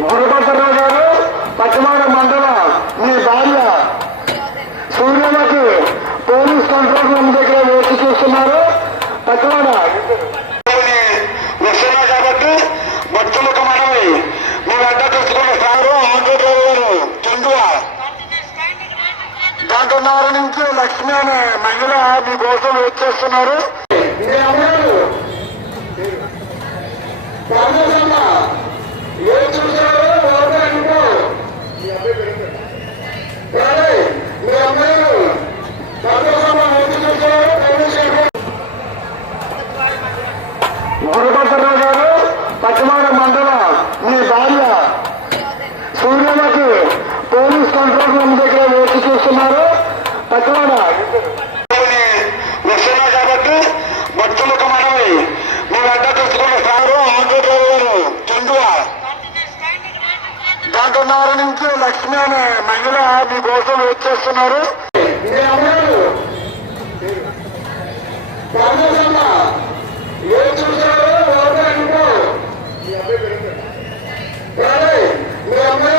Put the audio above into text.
గురుపతిరావు గారు పచ్చమాడ మండలం మీ భార్య సూర్యమకి పోలీస్ కంట్రోల్ రూమ్ దగ్గర వేచి చూస్తున్నారు. పచ్చమాడ వస్తున్నా కాబట్టి భక్తులకు మనవి మీ వద్ద తెచ్చుకున్న సారు ఆంధ్రప్రదేశ్ చందువ గంటన్నర నుంచి లక్ష్మి అనే మహిళ మీ కోసం వెయిట్ చేస్తున్నారు. ఏం చూసారో మీ అమ్మాయిలు గురుపతిరావు గారు పచ్చమాడ మండలం మీ భార్య సూర్యమకి పోలీస్ కంట్రోల్ రూమ్ దగ్గర వేచి చూస్తున్నారు. పచ్చమాడ వస్తున్నా కాబట్టి భక్తులకు మనవి మీ వద్ద తెచ్చుకున్న సారు ఆంధ్రప్రదేశ్ చందువ గంటన్నర నుంచి లక్ష్మి అనే మహిళ మీ కోసం వెయిట్ చేస్తున్నారు. మీ అమ్మాయిలు ఏం చూసారో మీ అమ్మాయి